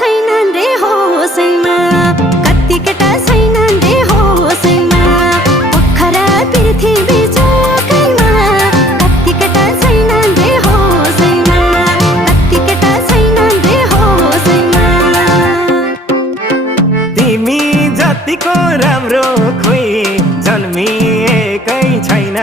छैनन् रे होसैमा कति केटा छैनन् रे होसैमा पोखरा पृथ्वी जोकैमा कति केटा छैनन् रे होसैमा कति केटा छैनन् रे होसैमा तिमी जतिको राम्रो खोइ जन्मिएकै छैन